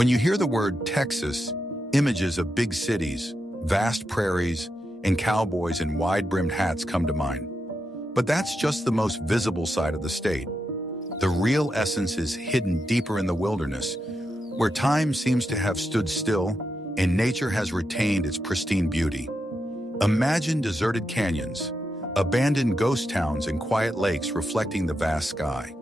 When you hear the word Texas, images of big cities, vast prairies, and cowboys in wide-brimmed hats come to mind. But that's just the most visible side of the state. The real essence is hidden deeper in the wilderness, where time seems to have stood still and nature has retained its pristine beauty. Imagine deserted canyons, abandoned ghost towns, and quiet lakes reflecting the vast sky.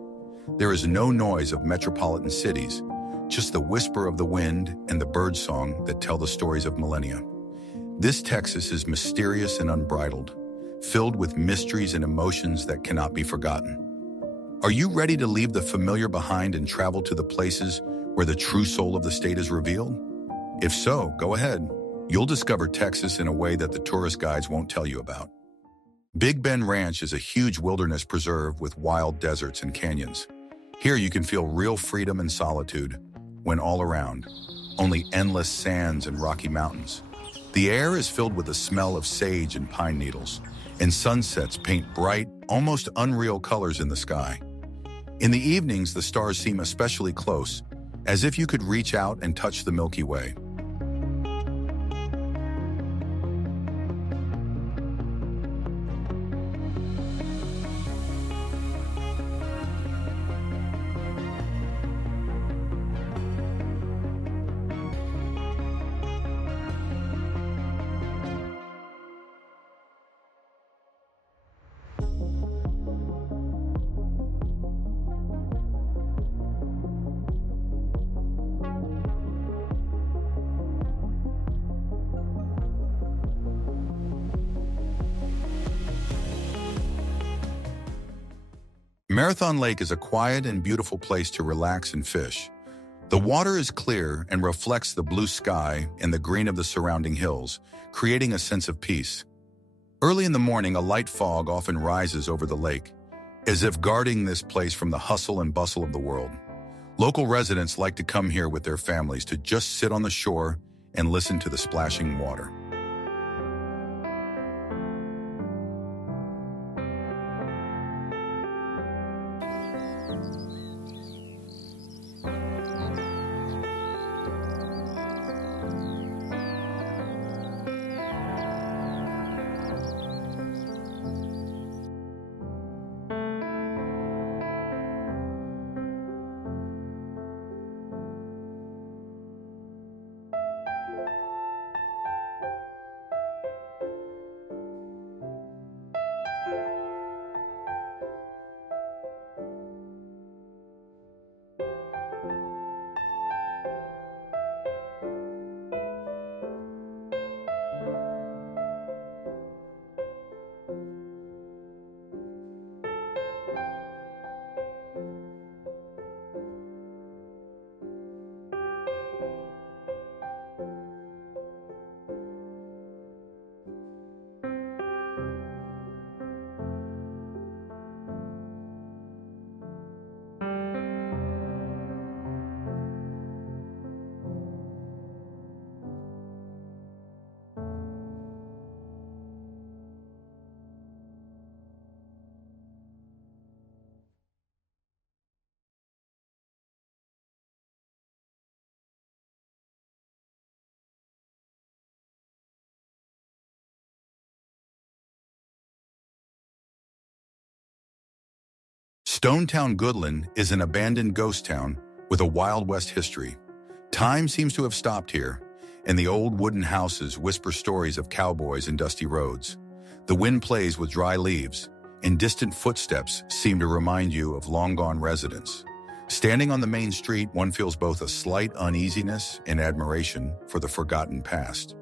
There is no noise of metropolitan cities, just the whisper of the wind and the birdsong that tell the stories of millennia. This Texas is mysterious and unbridled, filled with mysteries and emotions that cannot be forgotten. Are you ready to leave the familiar behind and travel to the places where the true soul of the state is revealed? If so, go ahead. You'll discover Texas in a way that the tourist guides won't tell you about. Big Bend Ranch is a huge wilderness preserve with wild deserts and canyons. Here you can feel real freedom and solitude when all around, only endless sands and rocky mountains. The air is filled with the smell of sage and pine needles, and sunsets paint bright, almost unreal colors in the sky. In the evenings, the stars seem especially close, as if you could reach out and touch the Milky Way. Marathon Lake is a quiet and beautiful place to relax and fish. The water is clear and reflects the blue sky and the green of the surrounding hills, creating a sense of peace. Early in the morning, a light fog often rises over the lake, as if guarding this place from the hustle and bustle of the world. Local residents like to come here with their families to just sit on the shore and listen to the splashing water. Stonetown Goodland is an abandoned ghost town with a Wild West history. Time seems to have stopped here, and the old wooden houses whisper stories of cowboys and dusty roads. The wind plays with dry leaves, and distant footsteps seem to remind you of long-gone residents. Standing on the main street, one feels both a slight uneasiness and admiration for the forgotten past.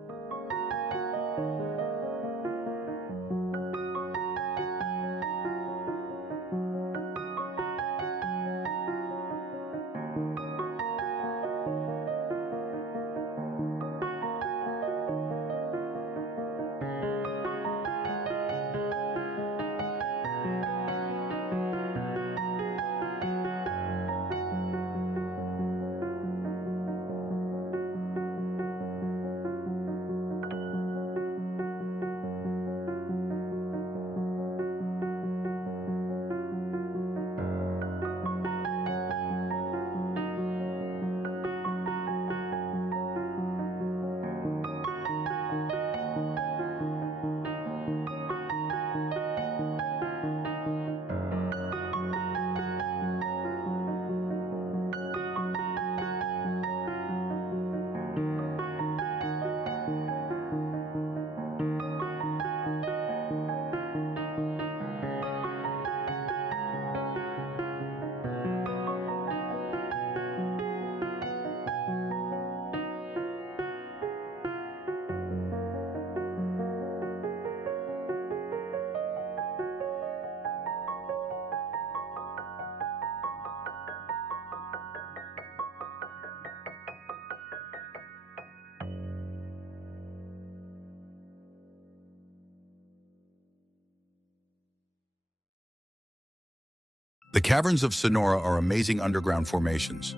The Caverns of Sonora are amazing underground formations.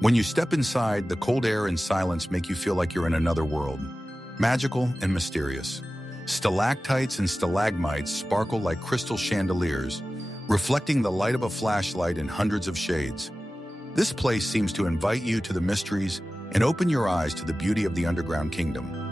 When you step inside, the cold air and silence make you feel like you're in another world, magical and mysterious. Stalactites and stalagmites sparkle like crystal chandeliers, reflecting the light of a flashlight in hundreds of shades. This place seems to invite you to the mysteries and open your eyes to the beauty of the underground kingdom.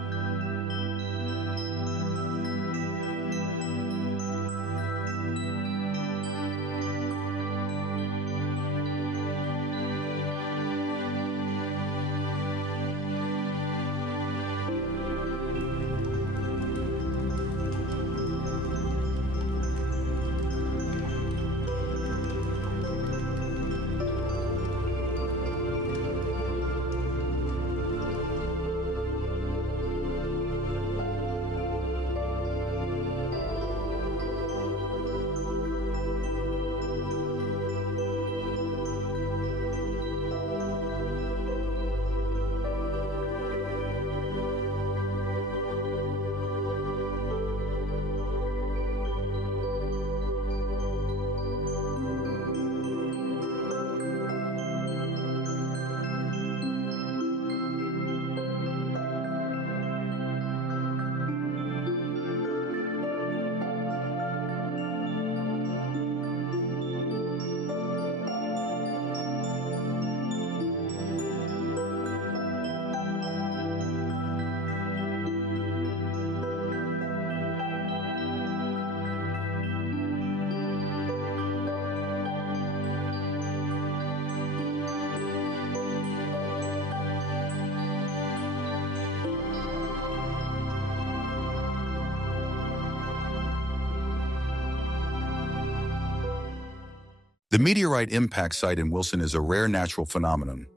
The meteorite impact site in Wilson is a rare natural phenomenon.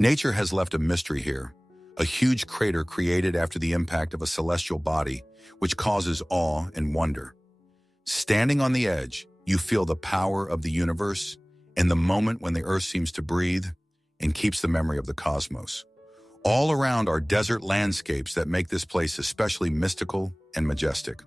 Nature has left a mystery here, a huge crater created after the impact of a celestial body, which causes awe and wonder. Standing on the edge, you feel the power of the universe and the moment when the Earth seems to breathe and keeps the memory of the cosmos. All around are desert landscapes that make this place especially mystical and majestic.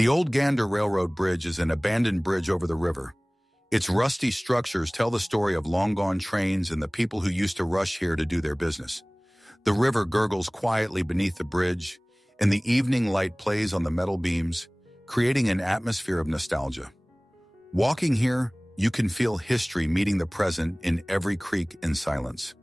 The old Gander Railroad Bridge is an abandoned bridge over the river. Its rusty structures tell the story of long-gone trains and the people who used to rush here to do their business. The river gurgles quietly beneath the bridge, and the evening light plays on the metal beams, creating an atmosphere of nostalgia. Walking here, you can feel history meeting the present in every creak and silence.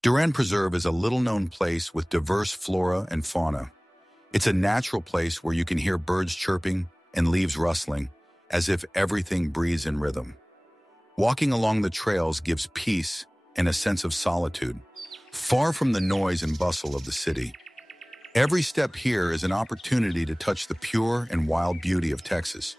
Duran Preserve is a little-known place with diverse flora and fauna. It's a natural place where you can hear birds chirping and leaves rustling, as if everything breathes in rhythm. Walking along the trails gives peace and a sense of solitude, far from the noise and bustle of the city. Every step here is an opportunity to touch the pure and wild beauty of Texas.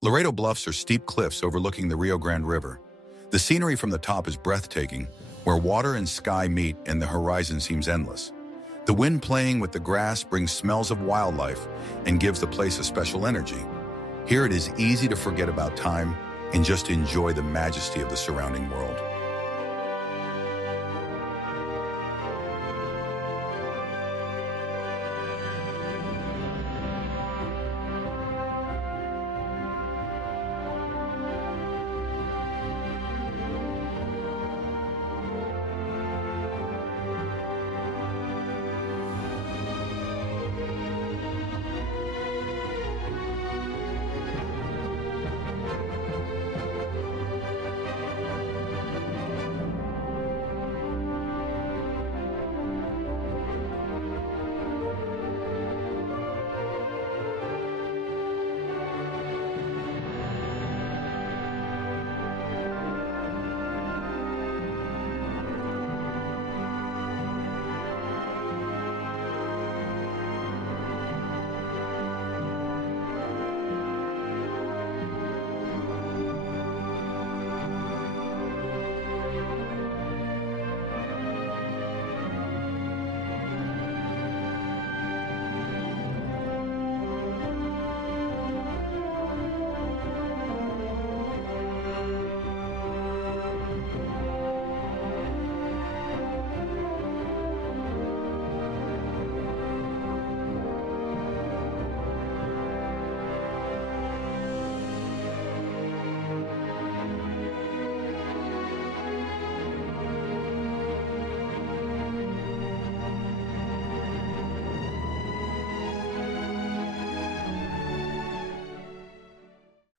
Laredo Bluffs are steep cliffs overlooking the Rio Grande River. The scenery from the top is breathtaking, where water and sky meet and the horizon seems endless. The wind playing with the grass brings smells of wildlife and gives the place a special energy. Here it is easy to forget about time and just enjoy the majesty of the surrounding world.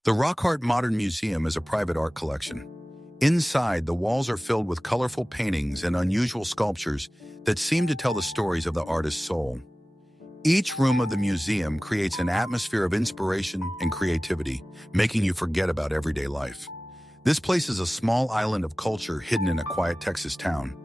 The Rockhart Modern Museum is a private art collection. Inside, the walls are filled with colorful paintings and unusual sculptures that seem to tell the stories of the artist's soul. Each room of the museum creates an atmosphere of inspiration and creativity, making you forget about everyday life. This place is a small island of culture hidden in a quiet Texas town.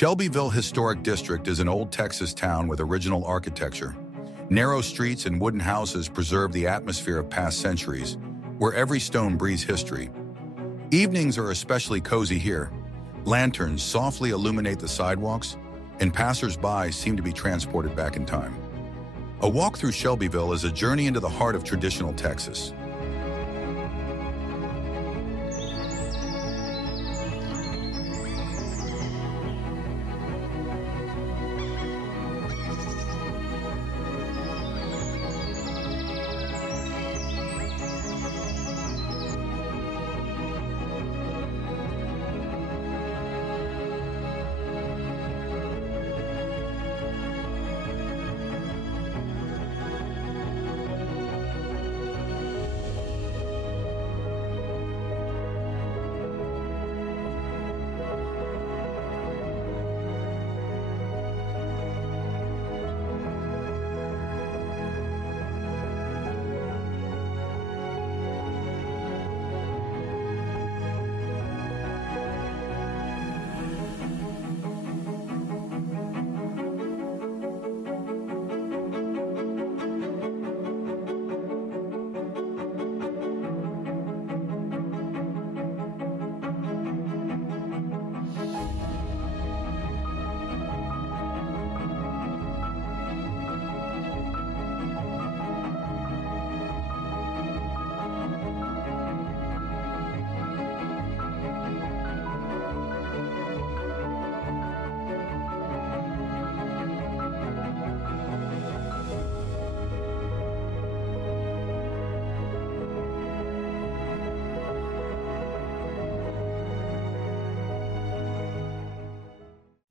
Shelbyville Historic District is an old Texas town with original architecture. Narrow streets and wooden houses preserve the atmosphere of past centuries, where every stone breathes history. Evenings are especially cozy here. Lanterns softly illuminate the sidewalks, and passers-by seem to be transported back in time. A walk through Shelbyville is a journey into the heart of traditional Texas.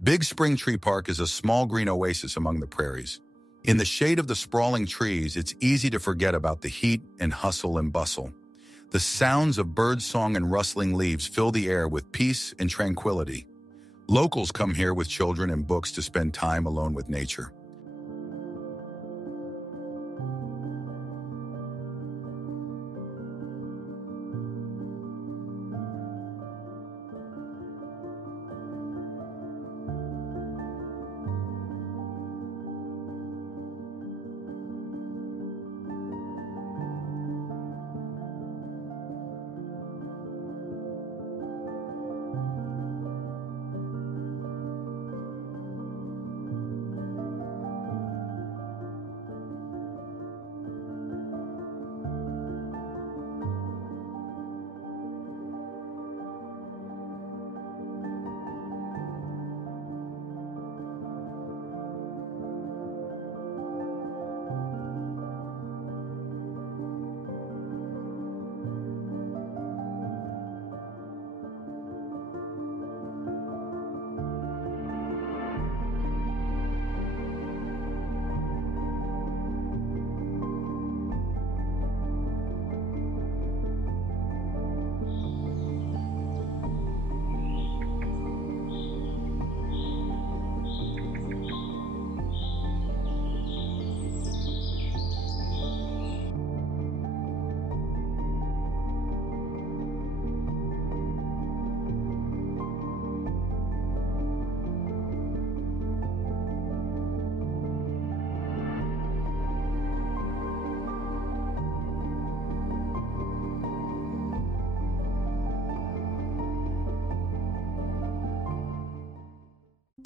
Big Spring Tree Park is a small green oasis among the prairies. In the shade of the sprawling trees, it's easy to forget about the heat and hustle and bustle. The sounds of birdsong and rustling leaves fill the air with peace and tranquility. Locals come here with children and books to spend time alone with nature.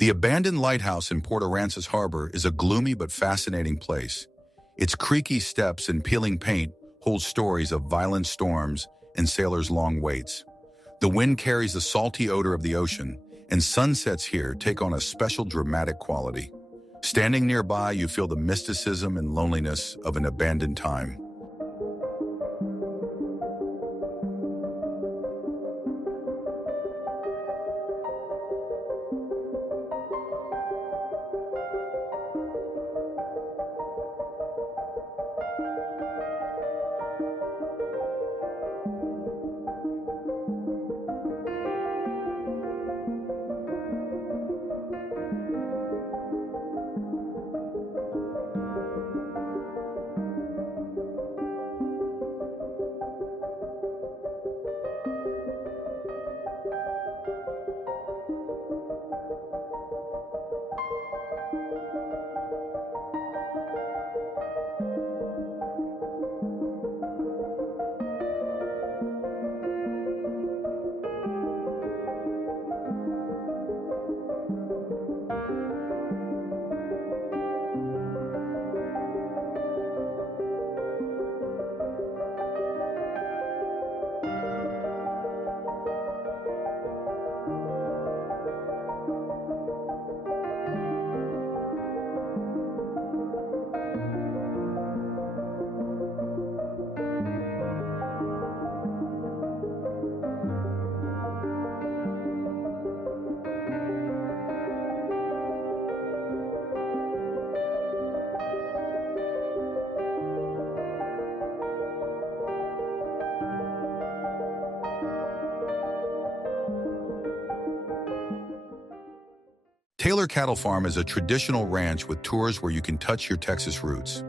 The abandoned lighthouse in Port Aransas Harbor is a gloomy but fascinating place. Its creaky steps and peeling paint hold stories of violent storms and sailors' long waits. The wind carries the salty odor of the ocean, and sunsets here take on a special dramatic quality. Standing nearby, you feel the mysticism and loneliness of an abandoned time. Taylor Cattle Farm is a traditional ranch with tours where you can touch your Texas roots.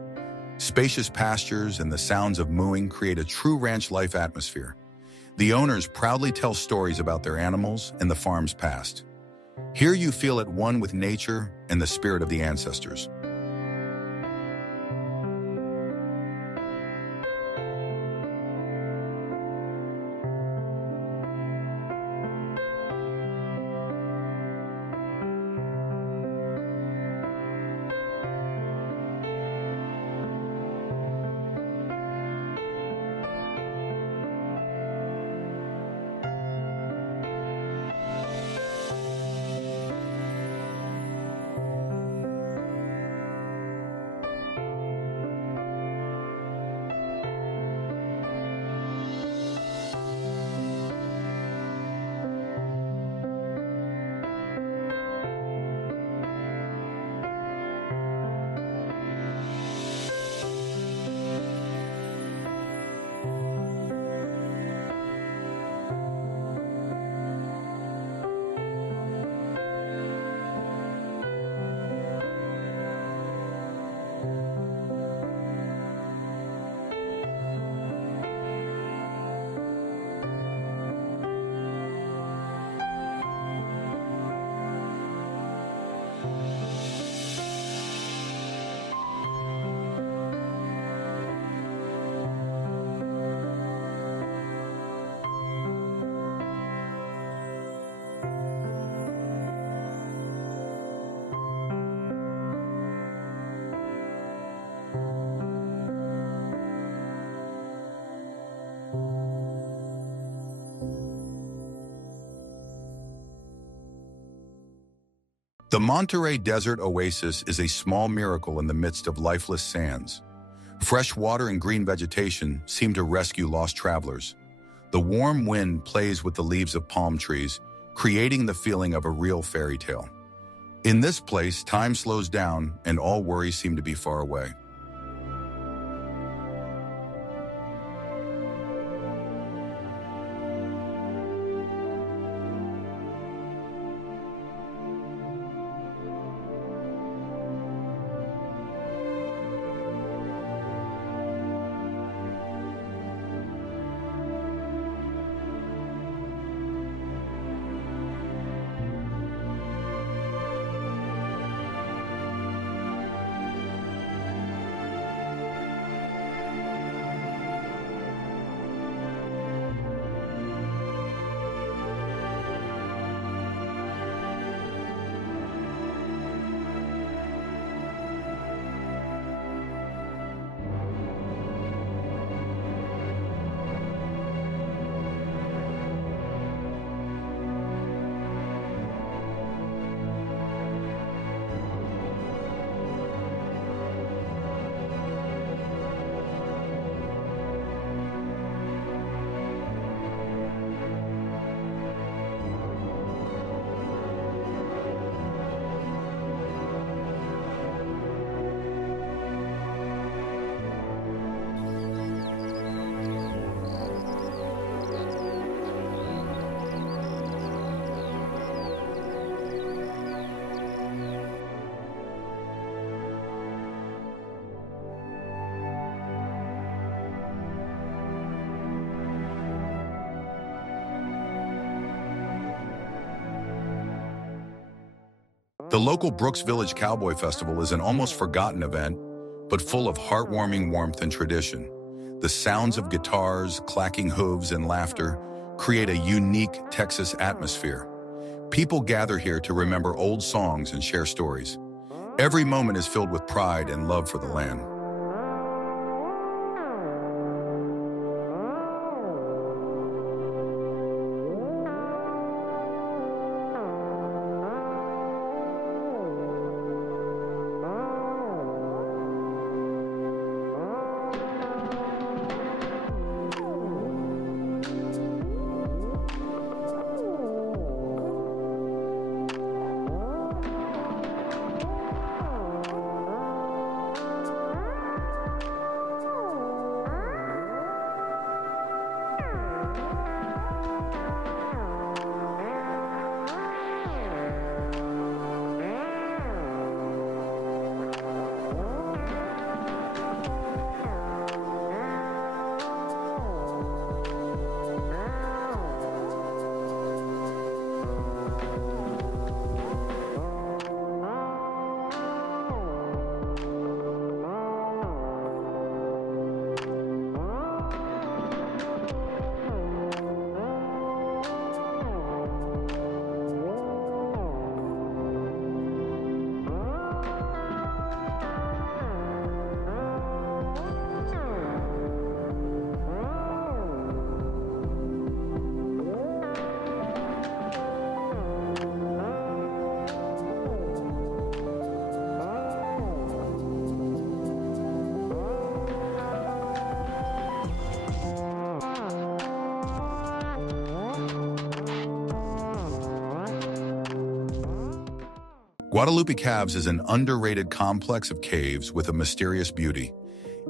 Spacious pastures and the sounds of mooing create a true ranch life atmosphere. The owners proudly tell stories about their animals and the farm's past. Here you feel at one with nature and the spirit of the ancestors. The Monterey Desert Oasis is a small miracle in the midst of lifeless sands. Fresh water and green vegetation seem to rescue lost travelers. The warm wind plays with the leaves of palm trees, creating the feeling of a real fairy tale. In this place, time slows down and all worries seem to be far away. The local Brooks Village Cowboy Festival is an almost forgotten event, but full of heartwarming warmth and tradition. The sounds of guitars, clacking hooves, and laughter create a unique Texas atmosphere. People gather here to remember old songs and share stories. Every moment is filled with pride and love for the land. Guadalupe Caves is an underrated complex of caves with a mysterious beauty.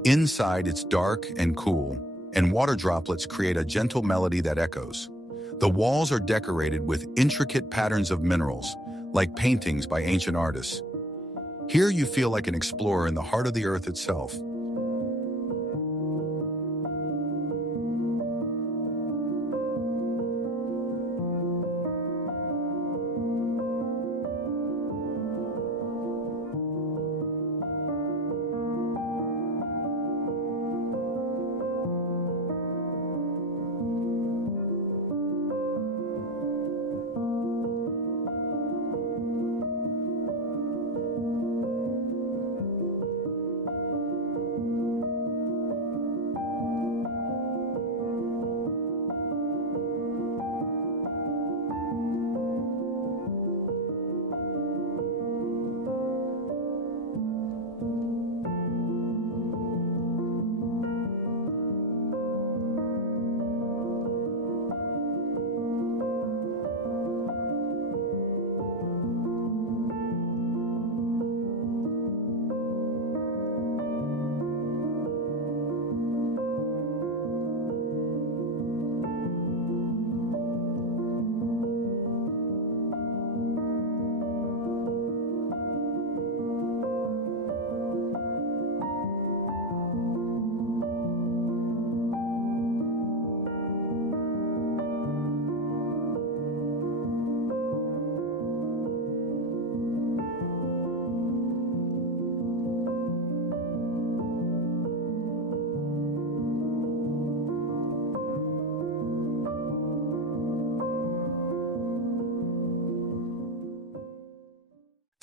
Inside, it's dark and cool, and water droplets create a gentle melody that echoes. The walls are decorated with intricate patterns of minerals, like paintings by ancient artists. Here you feel like an explorer in the heart of the earth itself.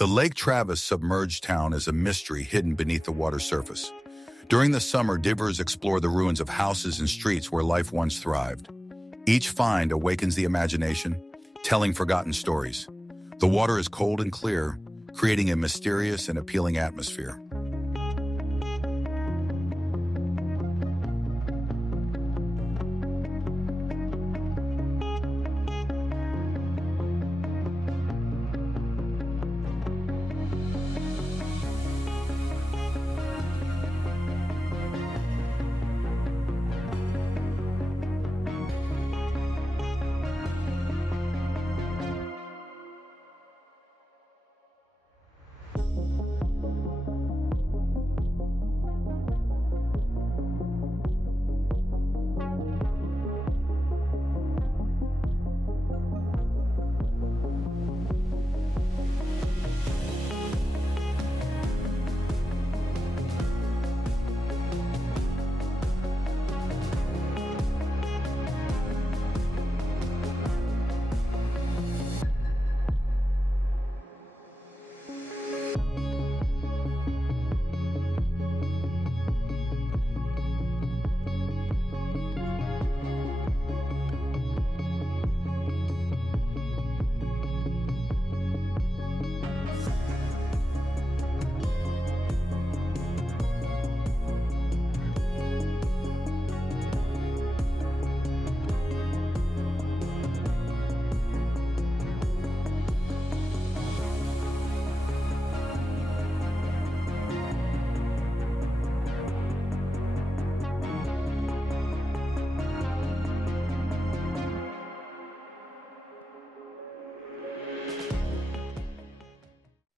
The Lake Travis submerged town is a mystery hidden beneath the water's surface. During the summer, divers explore the ruins of houses and streets where life once thrived. Each find awakens the imagination, telling forgotten stories. The water is cold and clear, creating a mysterious and appealing atmosphere.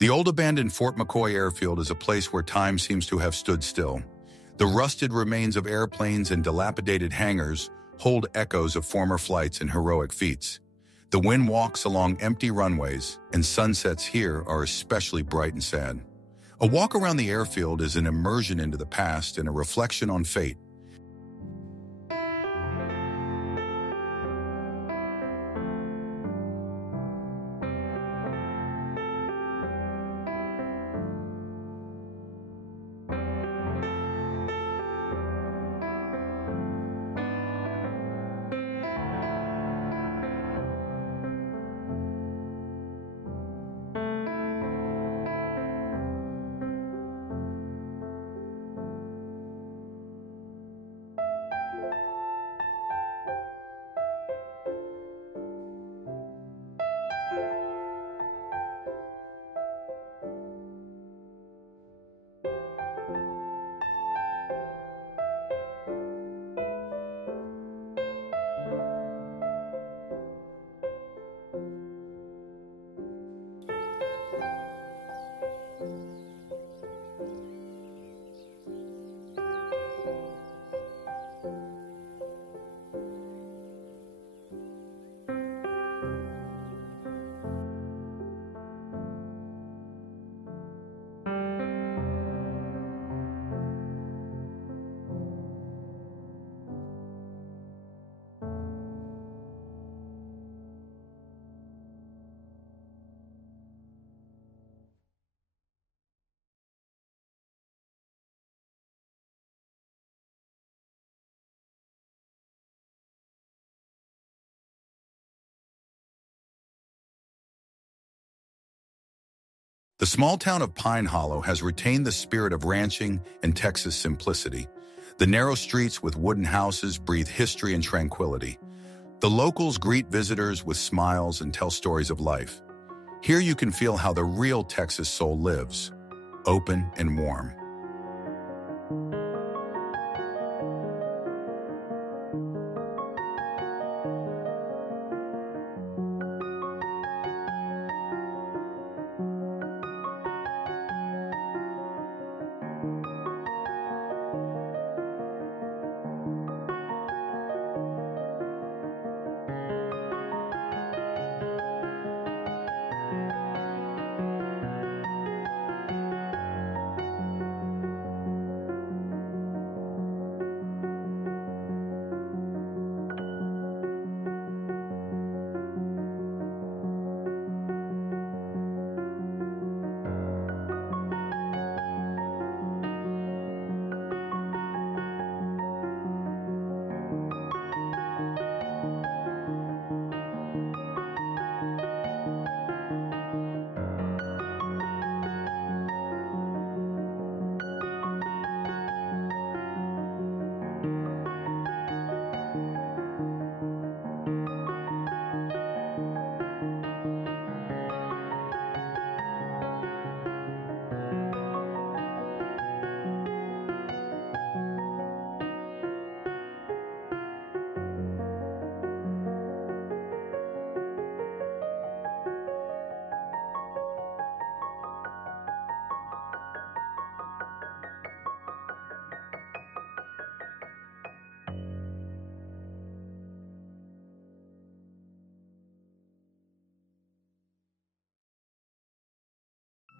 The old abandoned Fort McCoy airfield is a place where time seems to have stood still. The rusted remains of airplanes and dilapidated hangars hold echoes of former flights and heroic feats. The wind walks along empty runways, and sunsets here are especially bright and sad. A walk around the airfield is an immersion into the past and a reflection on fate. The small town of Pine Hollow has retained the spirit of ranching and Texas simplicity. The narrow streets with wooden houses breathe history and tranquility. The locals greet visitors with smiles and tell stories of life. Here you can feel how the real Texas soul lives, open and warm.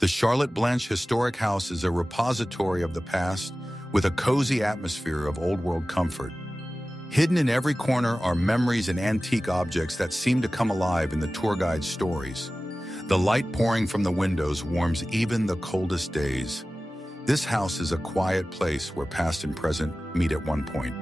The Charlotte Blanche Historic House is a repository of the past with a cozy atmosphere of old-world comfort. Hidden in every corner are memories and antique objects that seem to come alive in the tour guide's stories. The light pouring from the windows warms even the coldest days. This house is a quiet place where past and present meet at one point.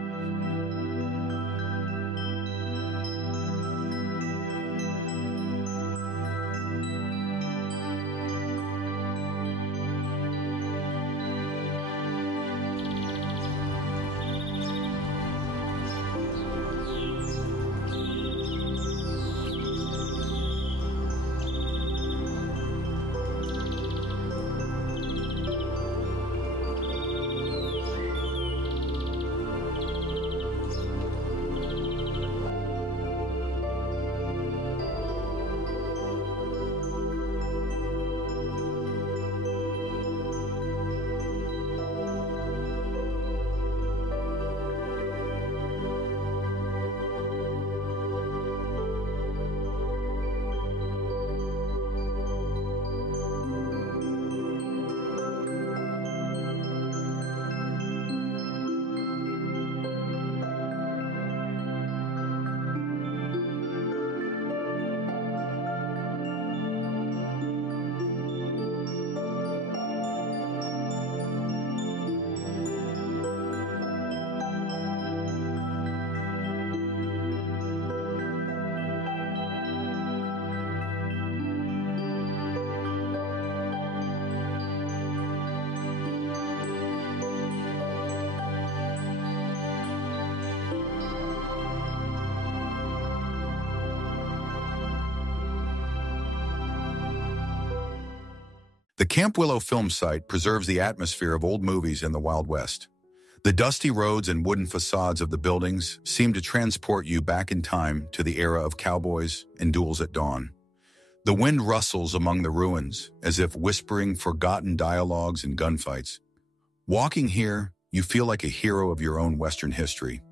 The Camp Willow film site preserves the atmosphere of old movies in the Wild West. The dusty roads and wooden facades of the buildings seem to transport you back in time to the era of cowboys and duels at dawn. The wind rustles among the ruins, as if whispering forgotten dialogues and gunfights. Walking here, you feel like a hero of your own Western history.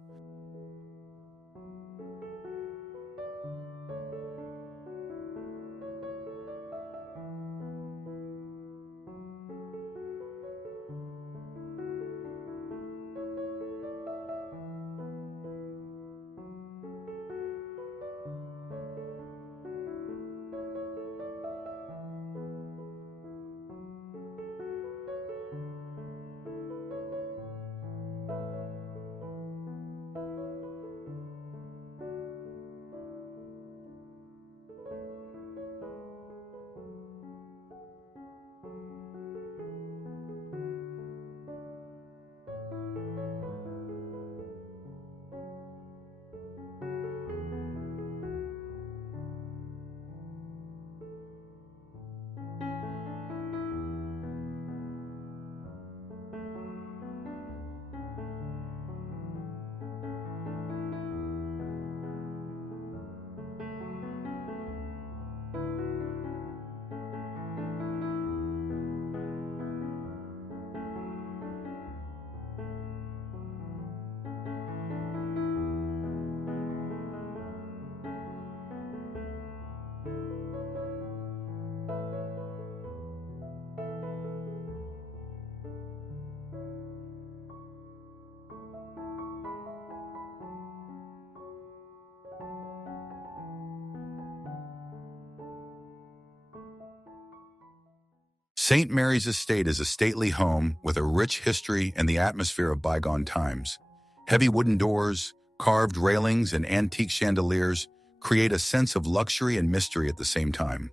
St. Mary's Estate is a stately home with a rich history and the atmosphere of bygone times. Heavy wooden doors, carved railings, and antique chandeliers create a sense of luxury and mystery at the same time.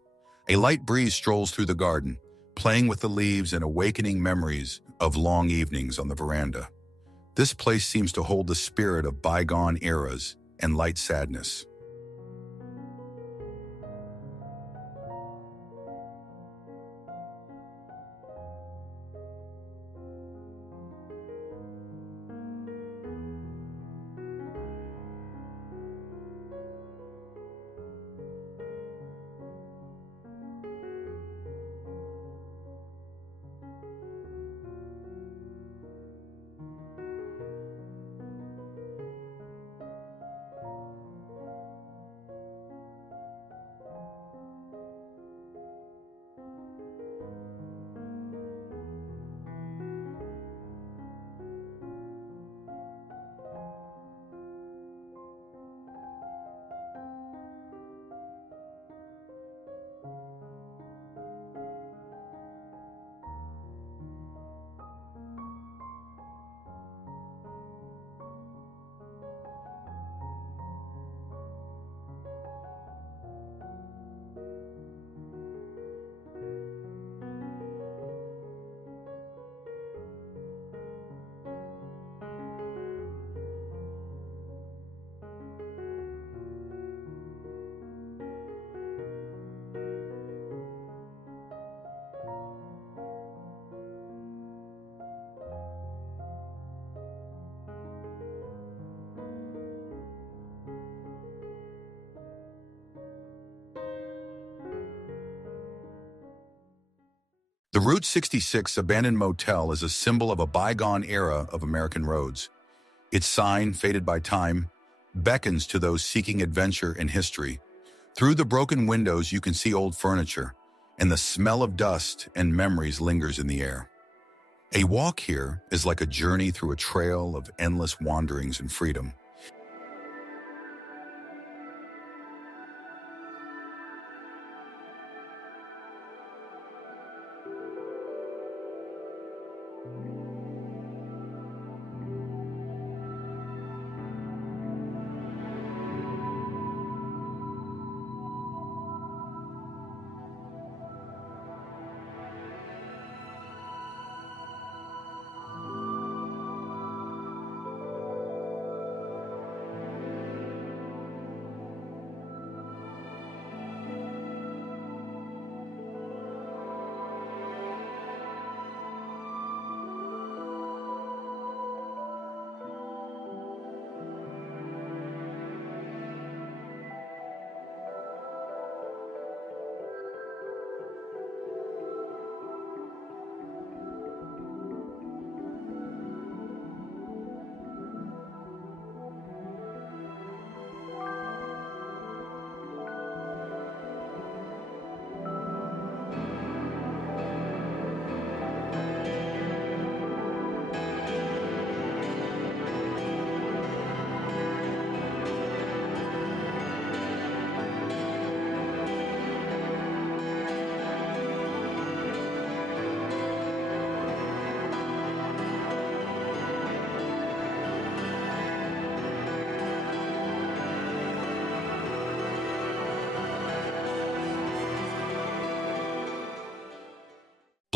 A light breeze strolls through the garden, playing with the leaves and awakening memories of long evenings on the veranda. This place seems to hold the spirit of bygone eras and light sadness. The Route 66 abandoned motel is a symbol of a bygone era of American roads. Its sign, faded by time, beckons to those seeking adventure and history. Through the broken windows, you can see old furniture, and the smell of dust and memories lingers in the air. A walk here is like a journey through a trail of endless wanderings and freedom.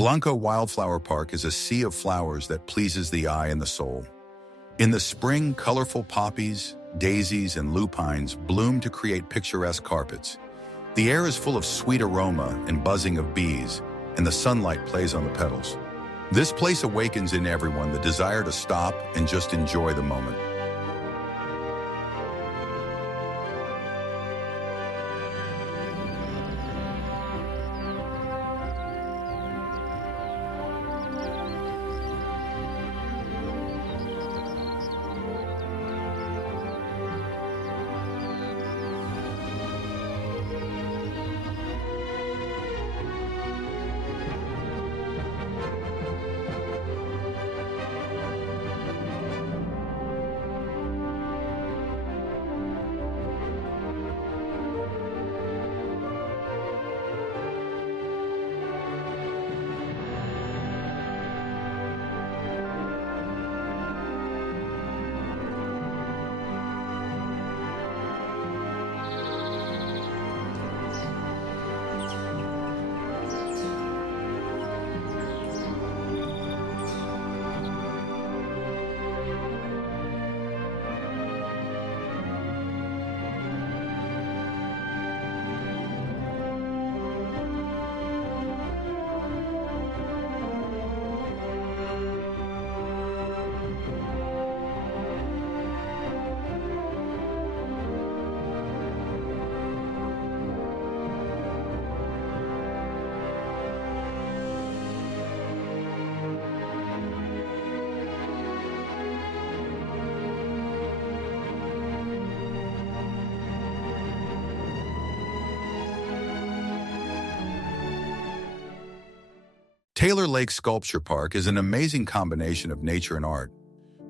Blanca Wildflower Park is a sea of flowers that pleases the eye and the soul. In the spring, colorful poppies, daisies, and lupines bloom to create picturesque carpets. The air is full of sweet aroma and buzzing of bees, and the sunlight plays on the petals. This place awakens in everyone the desire to stop and just enjoy the moment. Taylor Lake Sculpture Park is an amazing combination of nature and art.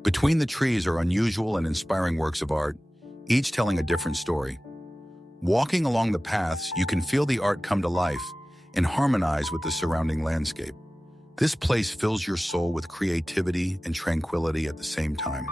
Between the trees are unusual and inspiring works of art, each telling a different story. Walking along the paths, you can feel the art come to life and harmonize with the surrounding landscape. This place fills your soul with creativity and tranquility at the same time.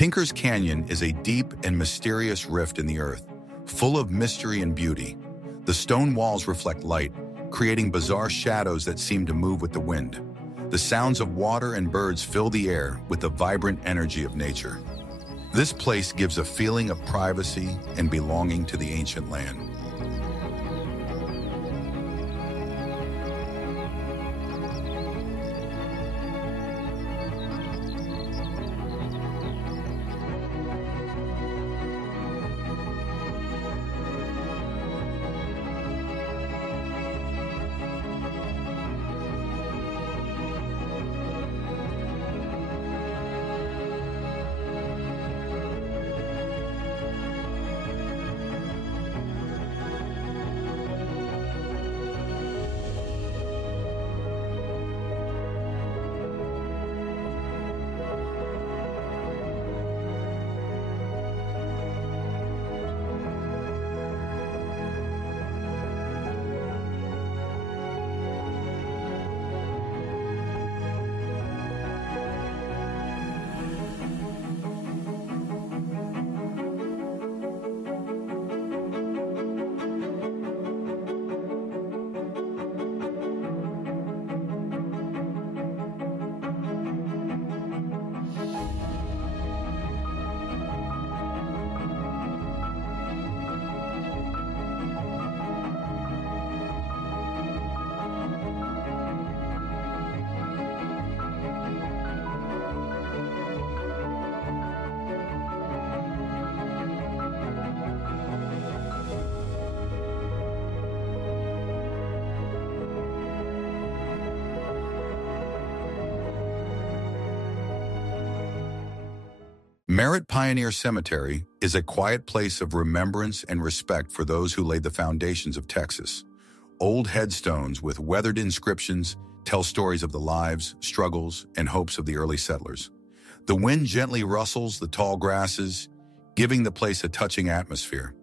Tinker's Canyon is a deep and mysterious rift in the earth, full of mystery and beauty. The stone walls reflect light, creating bizarre shadows that seem to move with the wind. The sounds of water and birds fill the air with the vibrant energy of nature. This place gives a feeling of privacy and belonging to the ancient land. Merritt Pioneer Cemetery is a quiet place of remembrance and respect for those who laid the foundations of Texas. Old headstones with weathered inscriptions tell stories of the lives, struggles, and hopes of the early settlers. The wind gently rustles the tall grasses, giving the place a touching atmosphere.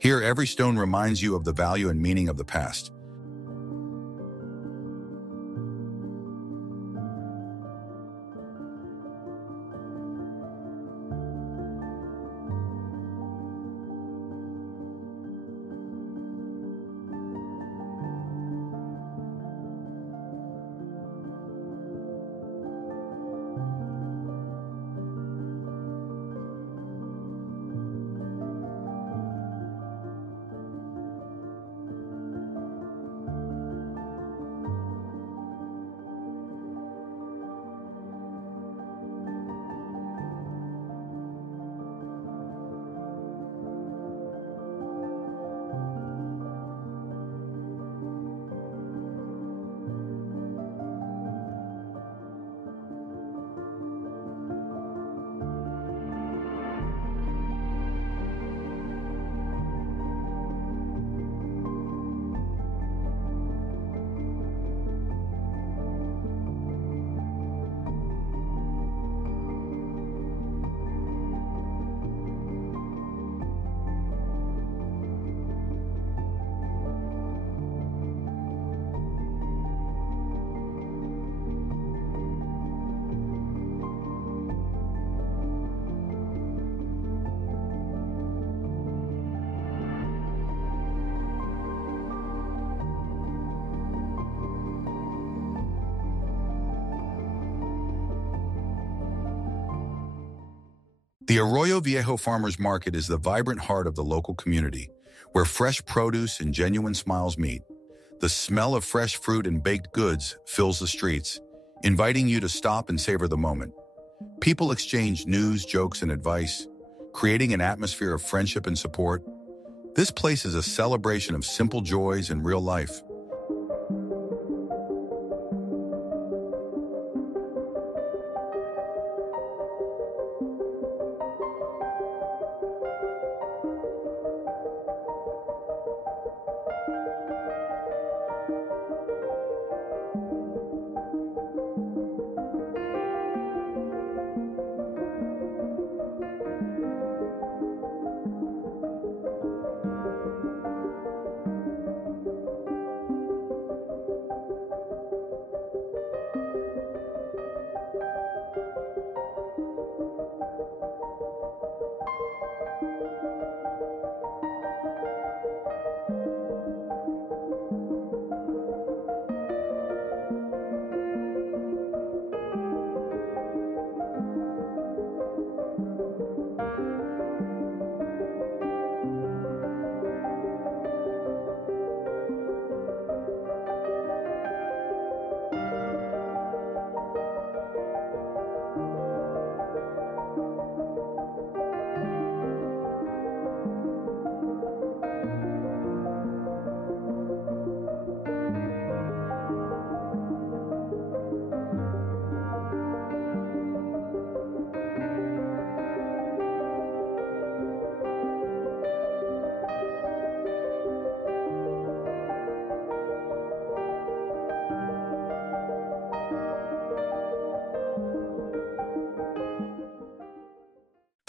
Here, every stone reminds you of the value and meaning of the past. The Arroyo Viejo Farmers Market is the vibrant heart of the local community, where fresh produce and genuine smiles meet. The smell of fresh fruit and baked goods fills the streets, inviting you to stop and savor the moment. People exchange news, jokes, and advice, creating an atmosphere of friendship and support. This place is a celebration of simple joys and real life.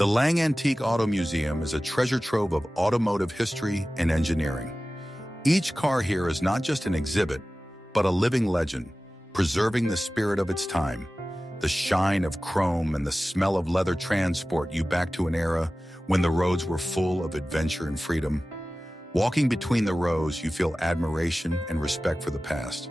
The Lang Antique Auto Museum is a treasure trove of automotive history and engineering. Each car here is not just an exhibit, but a living legend, preserving the spirit of its time. The shine of chrome and the smell of leather transport you back to an era when the roads were full of adventure and freedom. Walking between the rows, you feel admiration and respect for the past.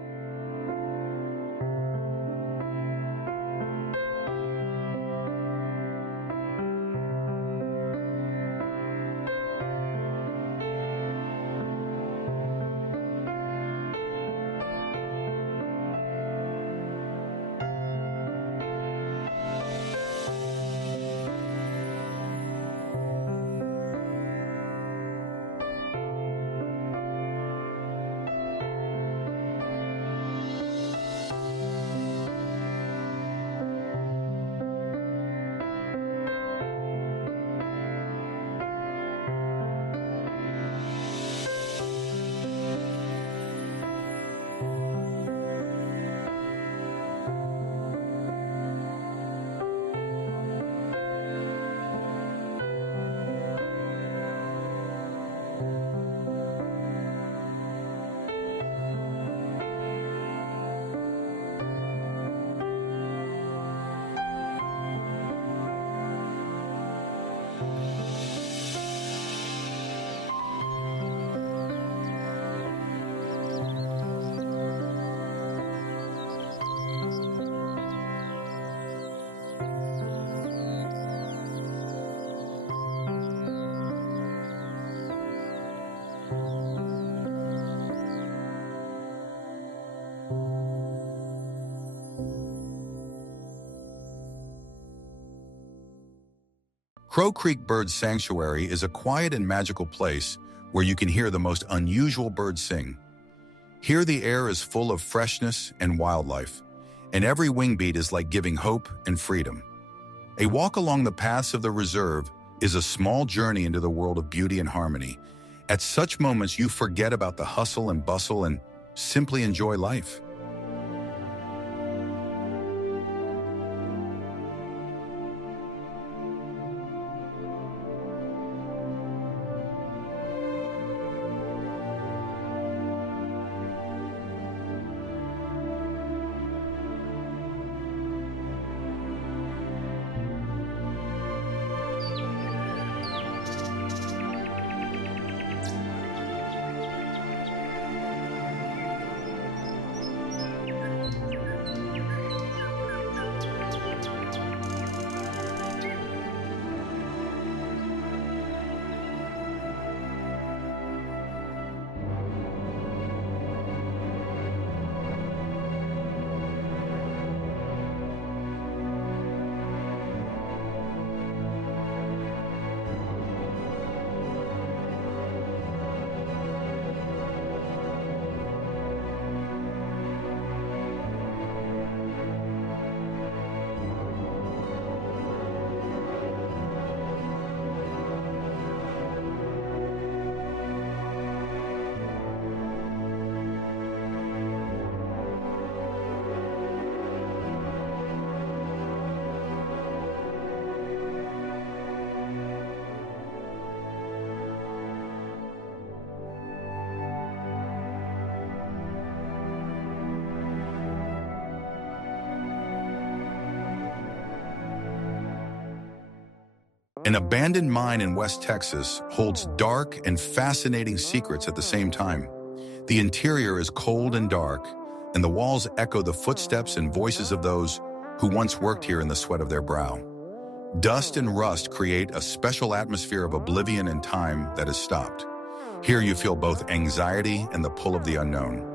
Crow Creek Bird Sanctuary is a quiet and magical place where you can hear the most unusual birds sing. Here the air is full of freshness and wildlife, and every wing beat is like giving hope and freedom. A walk along the paths of the reserve is a small journey into the world of beauty and harmony. At such moments, you forget about the hustle and bustle and simply enjoy life. An abandoned mine in West Texas holds dark and fascinating secrets at the same time. The interior is cold and dark, and the walls echo the footsteps and voices of those who once worked here in the sweat of their brow. Dust and rust create a special atmosphere of oblivion and time that is stopped. Here you feel both anxiety and the pull of the unknown.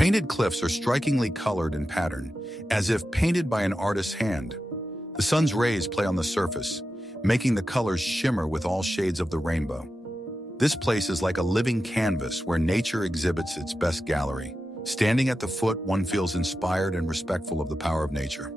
Painted cliffs are strikingly colored and patterned, as if painted by an artist's hand. The sun's rays play on the surface, making the colors shimmer with all shades of the rainbow. This place is like a living canvas where nature exhibits its best gallery. Standing at the foot, one feels inspired and respectful of the power of nature.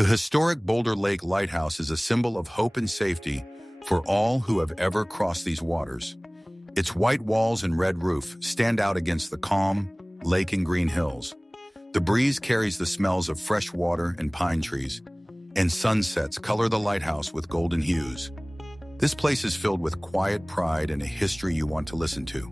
The historic Boulder Lake Lighthouse is a symbol of hope and safety for all who have ever crossed these waters. Its white walls and red roof stand out against the calm lake and green hills. The breeze carries the smells of fresh water and pine trees, and sunsets color the lighthouse with golden hues. This place is filled with quiet pride and a history you want to listen to.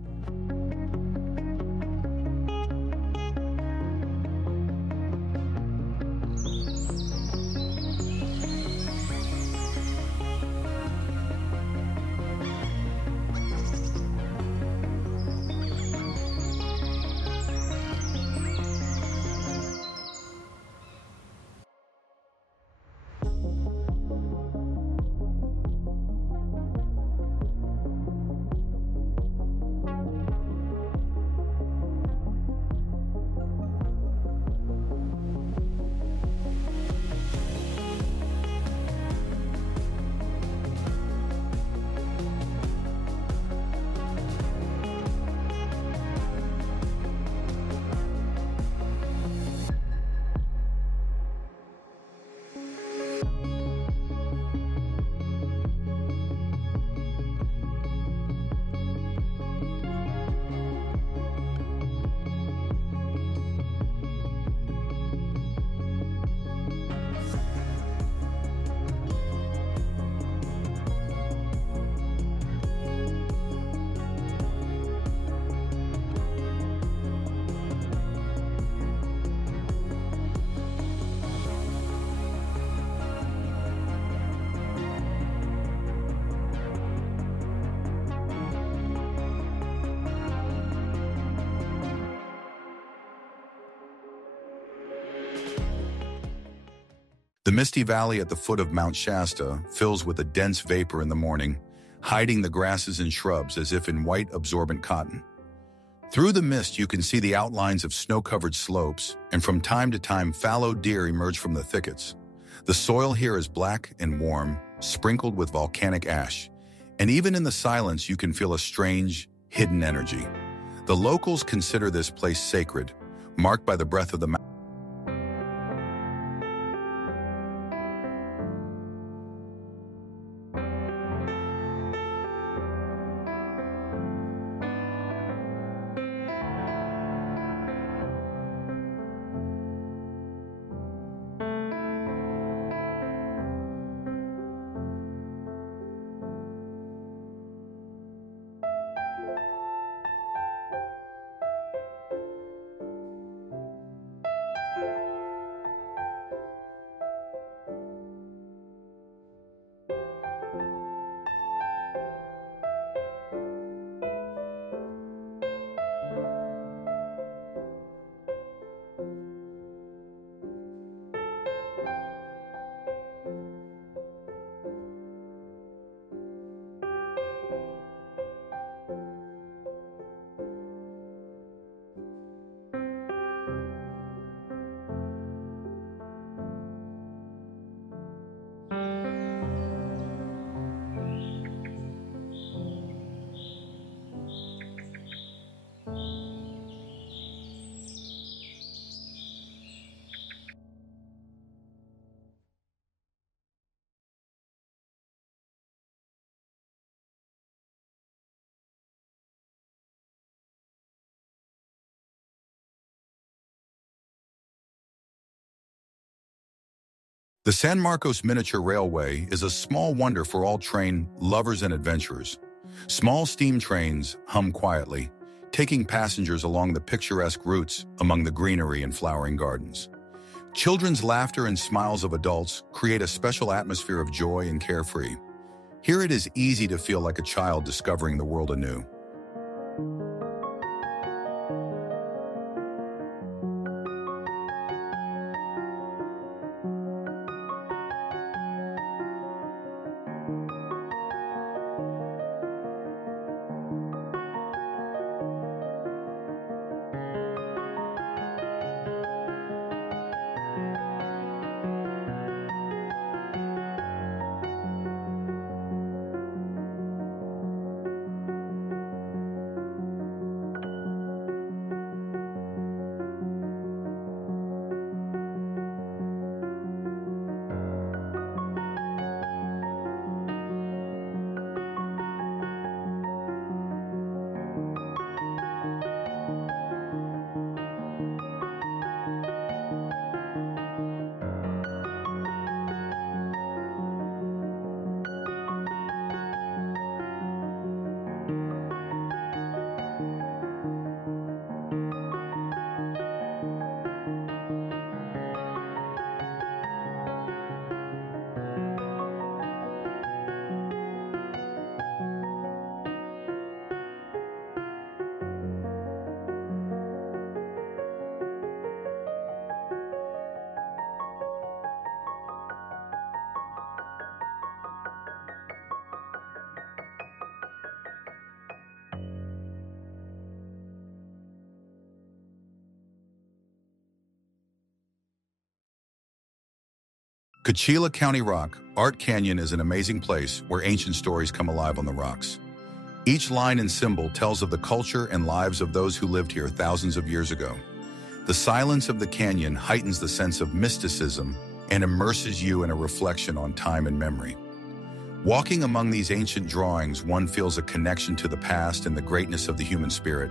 The misty valley at the foot of Mount Shasta fills with a dense vapor in the morning, hiding the grasses and shrubs as if in white absorbent cotton. Through the mist, you can see the outlines of snow-covered slopes, and from time to time, fallow deer emerge from the thickets. The soil here is black and warm, sprinkled with volcanic ash, and even in the silence, you can feel a strange, hidden energy. The locals consider this place sacred, marked by the breath of the mountain. The San Marcos Miniature Railway is a small wonder for all train lovers and adventurers. Small steam trains hum quietly, taking passengers along the picturesque routes among the greenery and flowering gardens. Children's laughter and smiles of adults create a special atmosphere of joy and carefree. Here it is easy to feel like a child discovering the world anew. Coachella County Rock Art Canyon is an amazing place where ancient stories come alive on the rocks. Each line and symbol tells of the culture and lives of those who lived here thousands of years ago. The silence of the canyon heightens the sense of mysticism and immerses you in a reflection on time and memory. Walking among these ancient drawings, one feels a connection to the past and the greatness of the human spirit.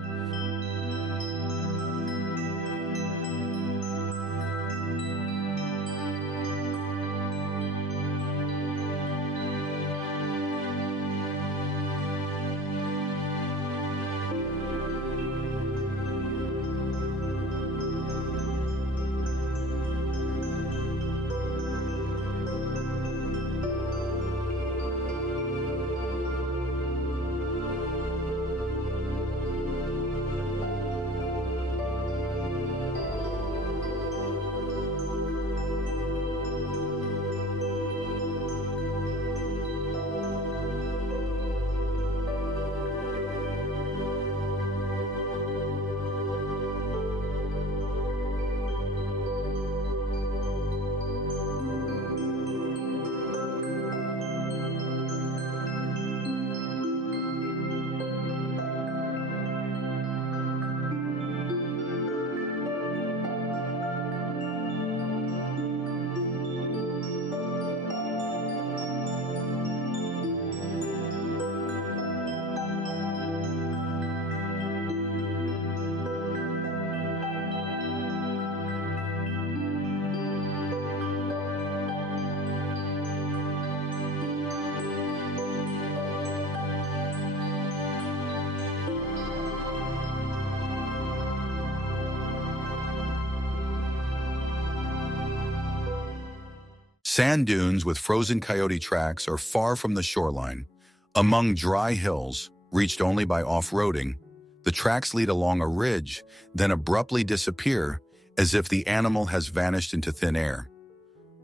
Sand dunes with frozen coyote tracks are far from the shoreline. Among dry hills, reached only by off-roading, the tracks lead along a ridge, then abruptly disappear, as if the animal has vanished into thin air.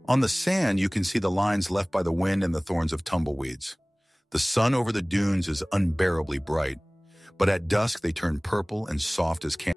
On the sand, you can see the lines left by the wind and the thorns of tumbleweeds. The sun over the dunes is unbearably bright, but at dusk they turn purple and soft as candy.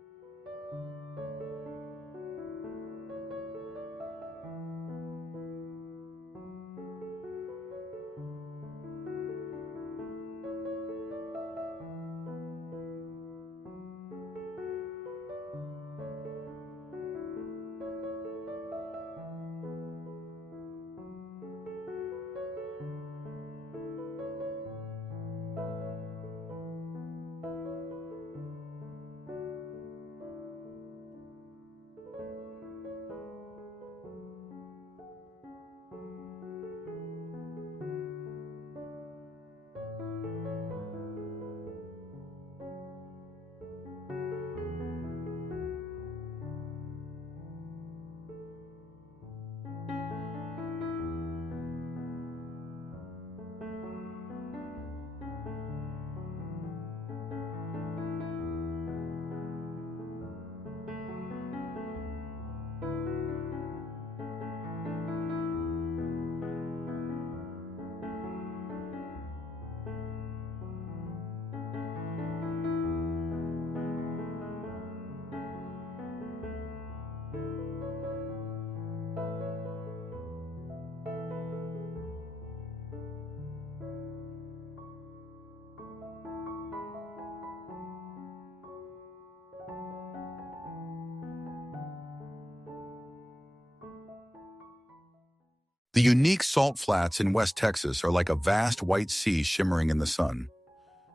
The unique salt flats in West Texas are like a vast white sea shimmering in the sun.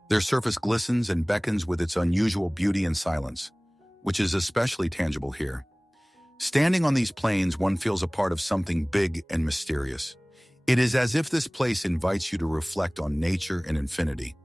Their surface glistens and beckons with its unusual beauty and silence, which is especially tangible here. Standing on these plains, one feels a part of something big and mysterious. It is as if this place invites you to reflect on nature and infinity.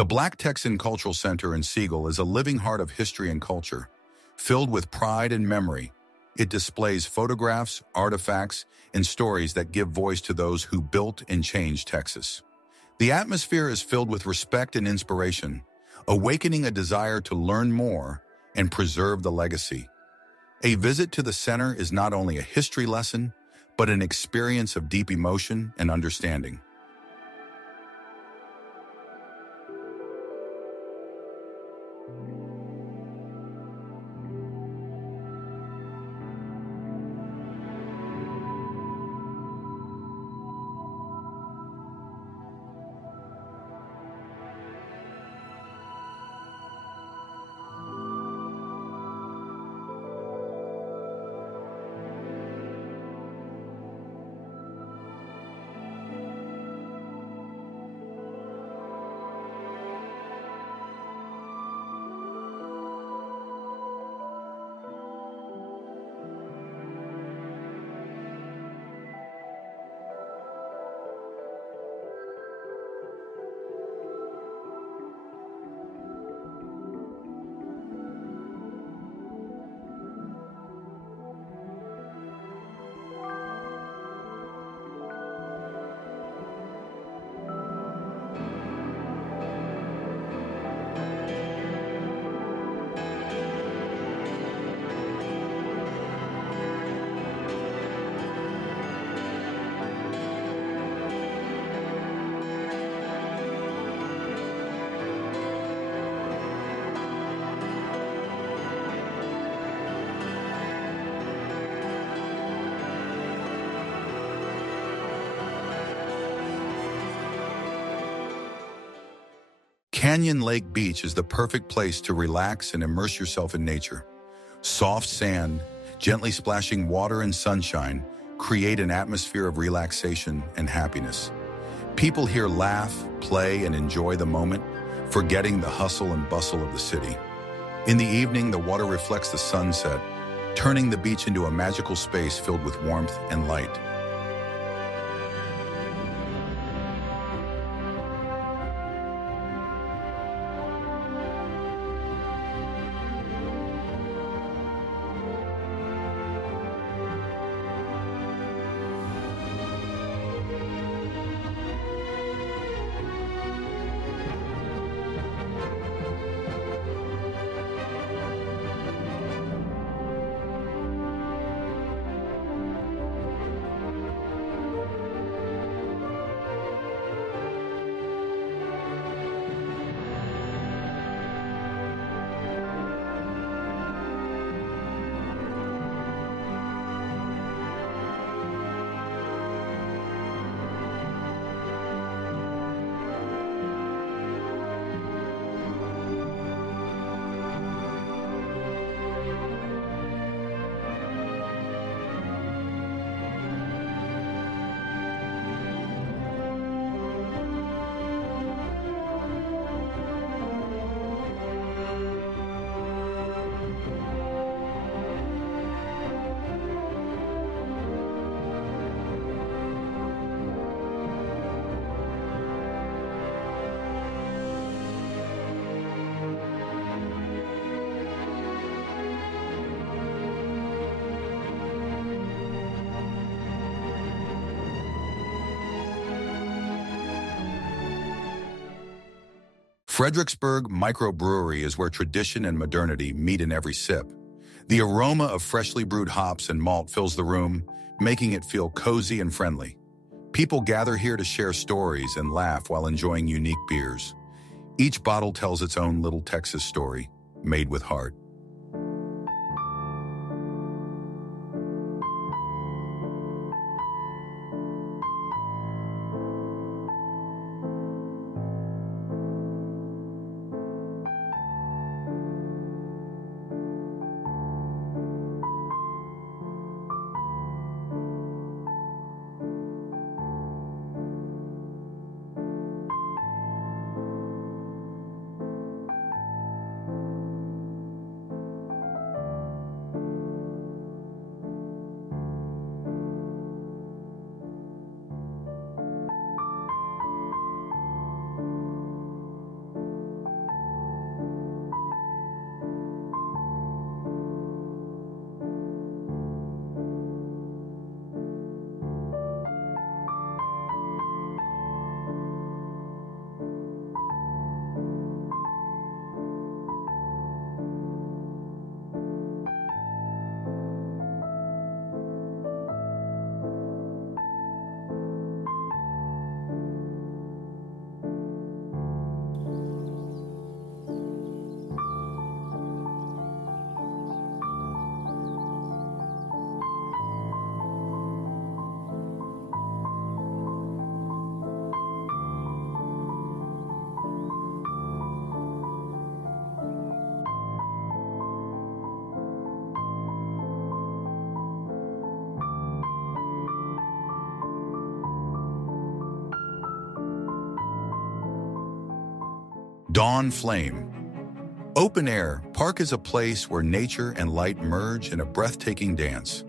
The Black Texan Cultural Center in Siegel is a living heart of history and culture. Filled with pride and memory, it displays photographs, artifacts, and stories that give voice to those who built and changed Texas. The atmosphere is filled with respect and inspiration, awakening a desire to learn more and preserve the legacy. A visit to the center is not only a history lesson, but an experience of deep emotion and understanding. Canyon Lake Beach is the perfect place to relax and immerse yourself in nature. Soft sand, gently splashing water and sunshine create an atmosphere of relaxation and happiness. People here laugh, play, and enjoy the moment, forgetting the hustle and bustle of the city. In the evening, the water reflects the sunset, turning the beach into a magical space filled with warmth and light. Fredericksburg Microbrewery is where tradition and modernity meet in every sip. The aroma of freshly brewed hops and malt fills the room, making it feel cozy and friendly. People gather here to share stories and laugh while enjoying unique beers. Each bottle tells its own little Texas story, made with heart. Dawn Flame. Open air park is a place where nature and light merge in a breathtaking dance.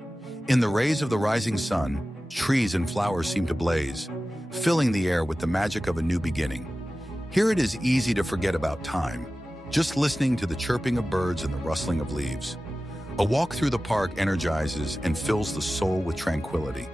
In the rays of the rising sun, trees and flowers seem to blaze, filling the air with the magic of a new beginning. Here it is easy to forget about time, just listening to the chirping of birds and the rustling of leaves. A walk through the park energizes and fills the soul with tranquility.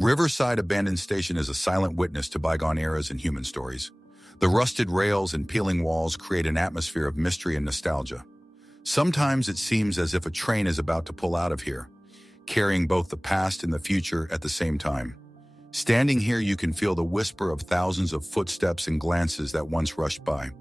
Riverside Abandoned Station is a silent witness to bygone eras and human stories. The rusted rails and peeling walls create an atmosphere of mystery and nostalgia. Sometimes it seems as if a train is about to pull out of here, carrying both the past and the future at the same time. Standing here, you can feel the whisper of thousands of footsteps and glances that once rushed by.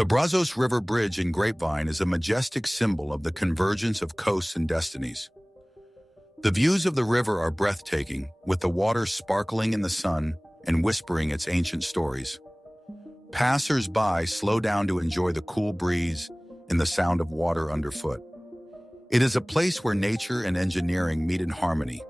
The Brazos River Bridge in Grapevine is a majestic symbol of the convergence of coasts and destinies. The views of the river are breathtaking, with the water sparkling in the sun and whispering its ancient stories. Passers-by slow down to enjoy the cool breeze and the sound of water underfoot. It is a place where nature and engineering meet in harmony.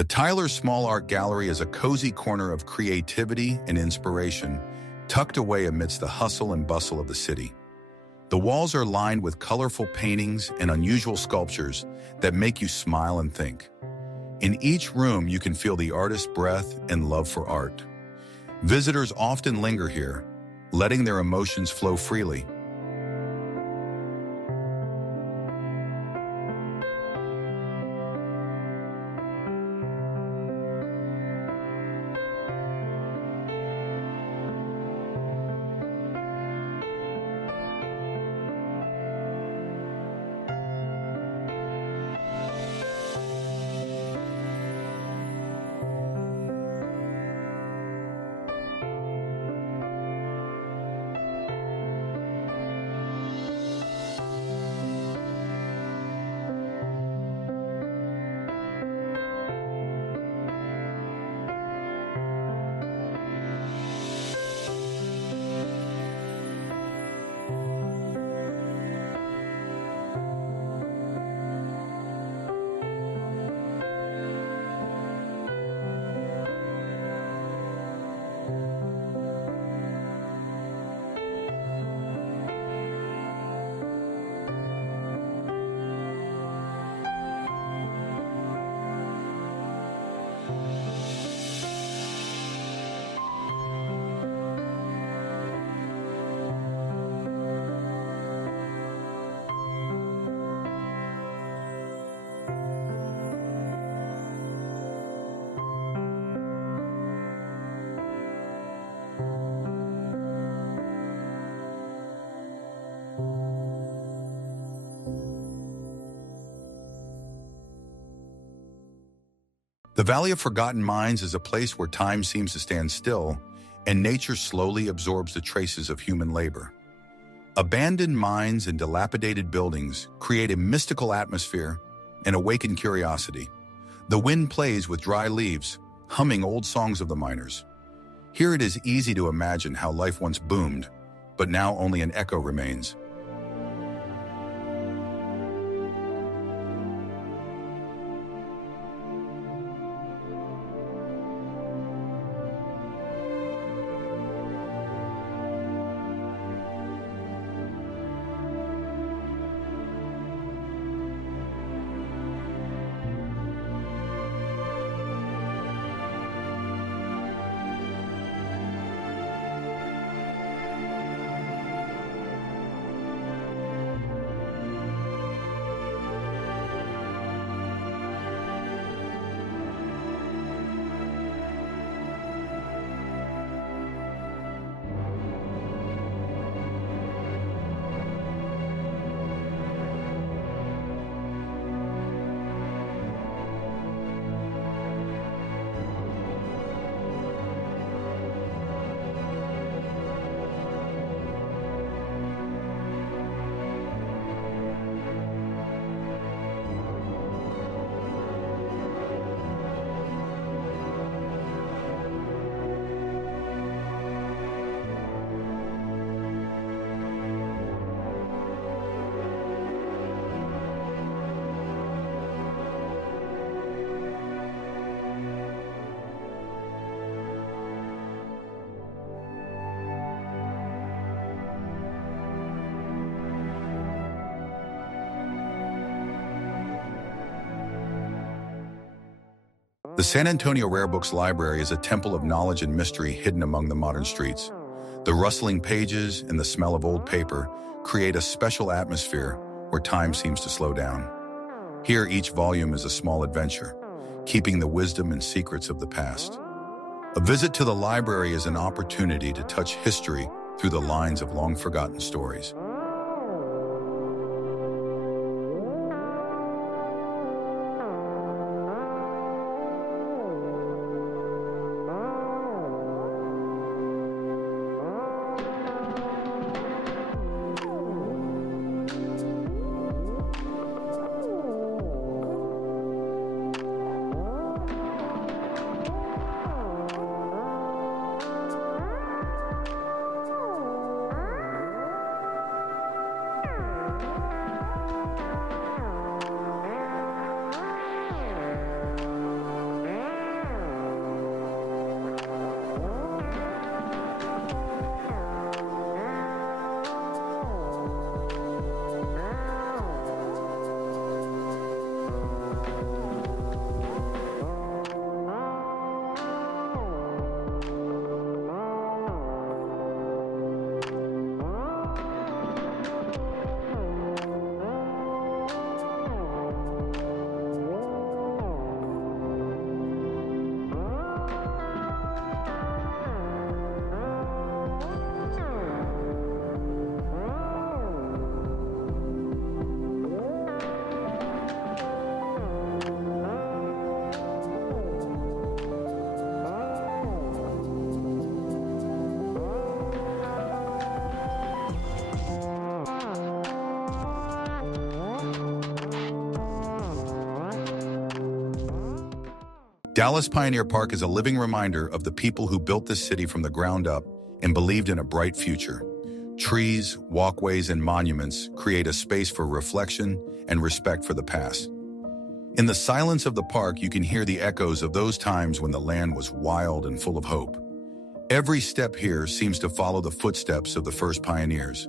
The Tyler Small Art Gallery is a cozy corner of creativity and inspiration, tucked away amidst the hustle and bustle of the city. The walls are lined with colorful paintings and unusual sculptures that make you smile and think. In each room, you can feel the artist's breath and love for art. Visitors often linger here, letting their emotions flow freely. The Valley of Forgotten Mines is a place where time seems to stand still and nature slowly absorbs the traces of human labor. Abandoned mines and dilapidated buildings create a mystical atmosphere and awaken curiosity. The wind plays with dry leaves, humming old songs of the miners. Here it is easy to imagine how life once boomed, but now only an echo remains. The San Antonio Rare Books Library is a temple of knowledge and mystery hidden among the modern streets. The rustling pages and the smell of old paper create a special atmosphere where time seems to slow down. Here, each volume is a small adventure, keeping the wisdom and secrets of the past. A visit to the library is an opportunity to touch history through the lines of long-forgotten stories. Dallas Pioneer Park is a living reminder of the people who built this city from the ground up and believed in a bright future. Trees, walkways, and monuments create a space for reflection and respect for the past. In the silence of the park, you can hear the echoes of those times when the land was wild and full of hope. Every step here seems to follow the footsteps of the first pioneers.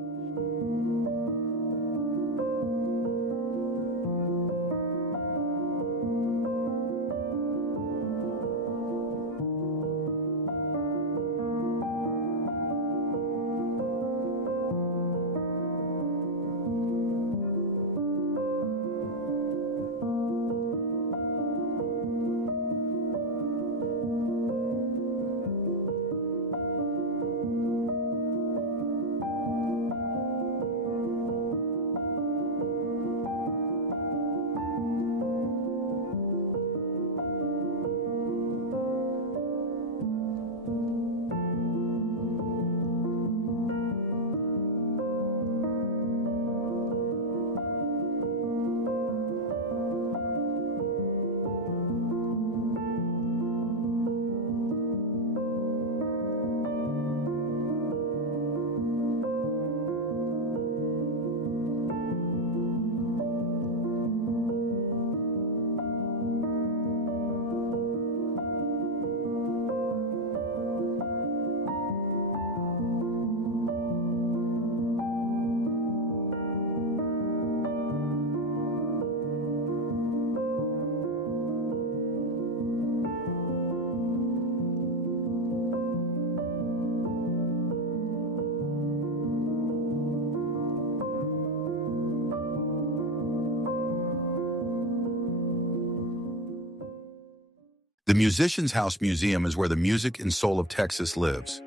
The Musician's House Museum is where the music and soul of Texas lives.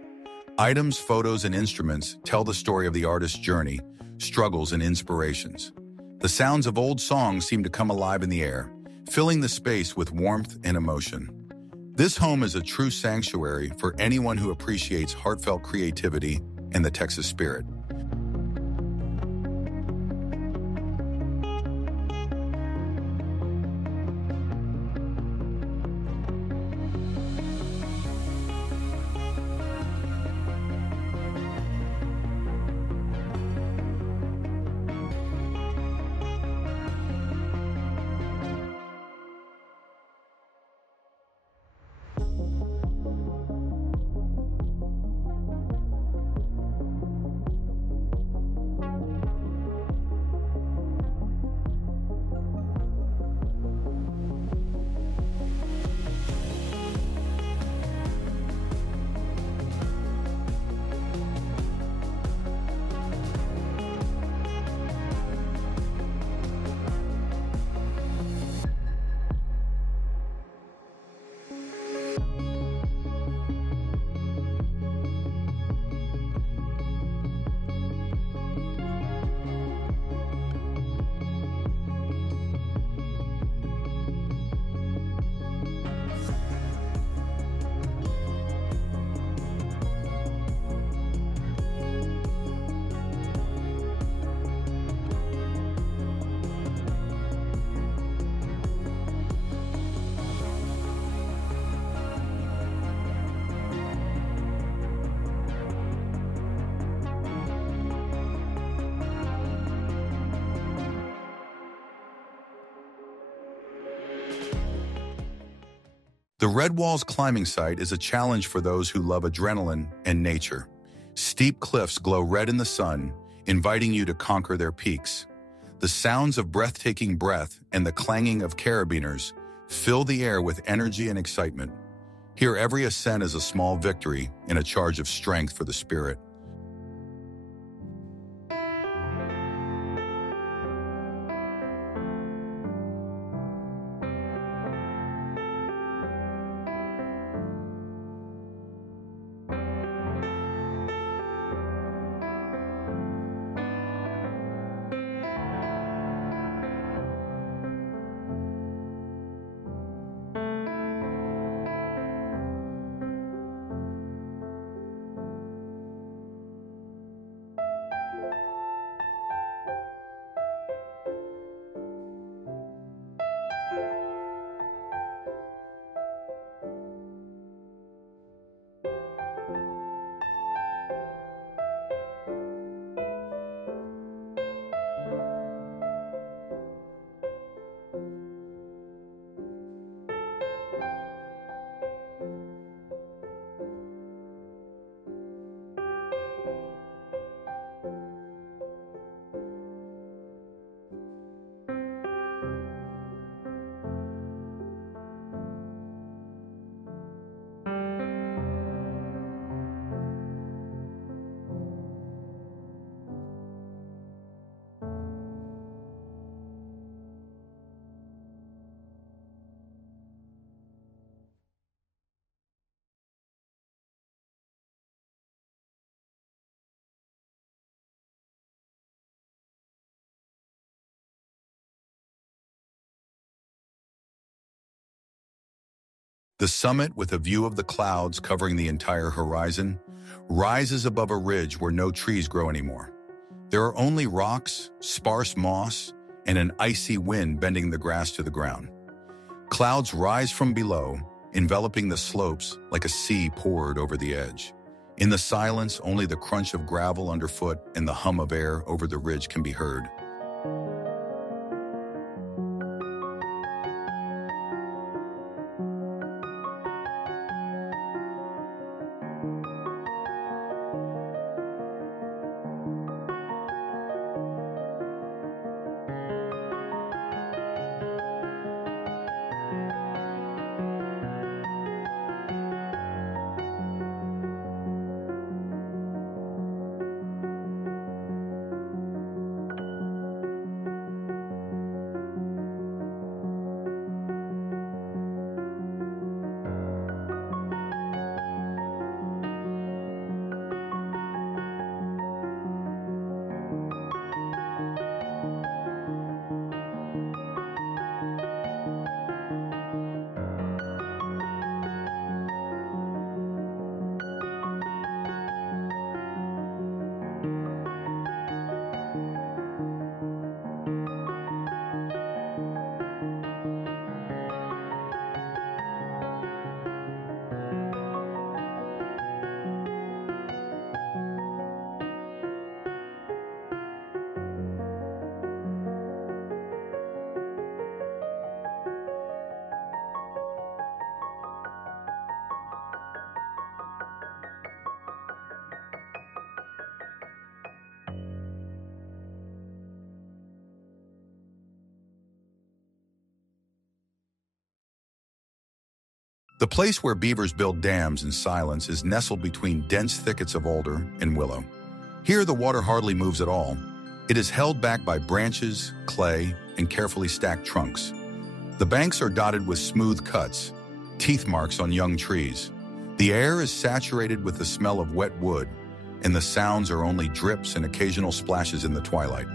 Items, photos, and instruments tell the story of the artist's journey, struggles, and inspirations. The sounds of old songs seem to come alive in the air, filling the space with warmth and emotion. This home is a true sanctuary for anyone who appreciates heartfelt creativity and the Texas spirit. The Red Walls climbing site is a challenge for those who love adrenaline and nature. Steep cliffs glow red in the sun, inviting you to conquer their peaks. The sounds of breathtaking breath and the clanging of carabiners fill the air with energy and excitement. Here, every ascent is a small victory and a charge of strength for the spirit. The summit, with a view of the clouds covering the entire horizon, rises above a ridge where no trees grow anymore. There are only rocks, sparse moss, and an icy wind bending the grass to the ground. Clouds rise from below, enveloping the slopes like a sea poured over the edge. In the silence, only the crunch of gravel underfoot and the hum of air over the ridge can be heard. The place where beavers build dams in silence is nestled between dense thickets of alder and willow. Here, the water hardly moves at all. It is held back by branches, clay, and carefully stacked trunks. The banks are dotted with smooth cuts, teeth marks on young trees. The air is saturated with the smell of wet wood, and the sounds are only drips and occasional splashes in the twilight.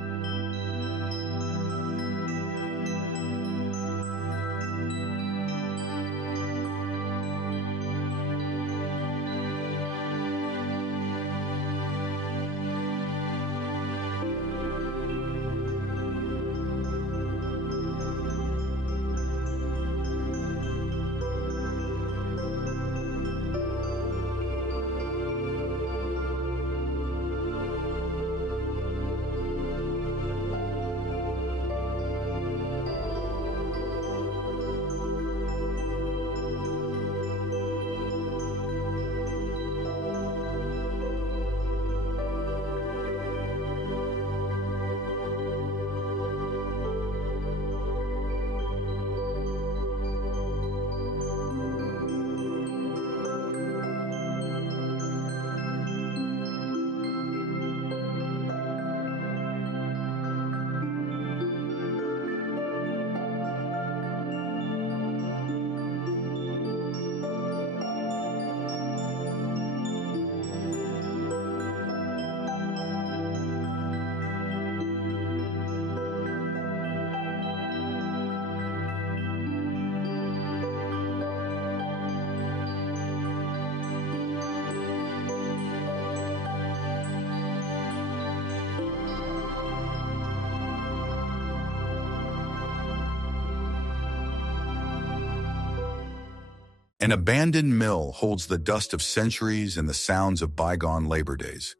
An abandoned mill holds the dust of centuries and the sounds of bygone labor days.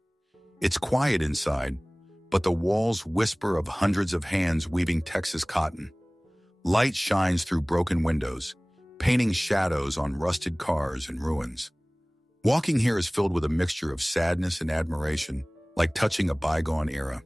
It's quiet inside, but the walls whisper of hundreds of hands weaving Texas cotton. Light shines through broken windows, painting shadows on rusted cars and ruins. Walking here is filled with a mixture of sadness and admiration, like touching a bygone era.